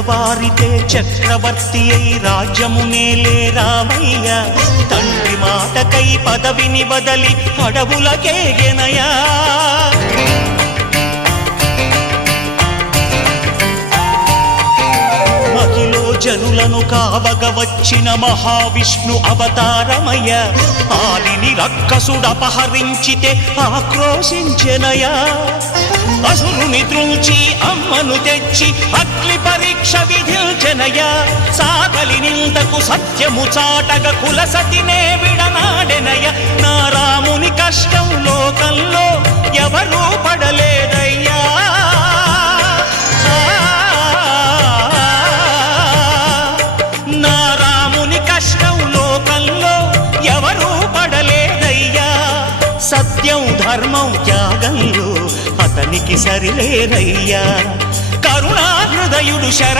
తెల్లవారితే చక్రవర్తి అయి రాజ్యమునేలే రామయ్య తండ్రి మాటకై పదవిని బదలి అడవులకేగెనయా మహిలో జనులను కావగ వచ్చిన మహావిష్ణు అవతారమయ్య ఆలిని రక్కసుడపహరించితే ఆక్రోశించెనయా అసురుని త్రుంచి అమ్మను తెచ్చి అగ్ని పరీక్ష విధించెనయా సాగలి నిందకు సత్యము చాటగ కులసతినే విడనాడెనయ నా రాముని కష్టం లోకంలో ఎవరూ పడలేదయ్యా నా రాముని కష్టం లోకంలో ఎవరూ పడలేదయ్యా సత్యం ధర్మం త్యాగంలో అతనికి సరిలేరయ్యా కరుణా హృదయుడు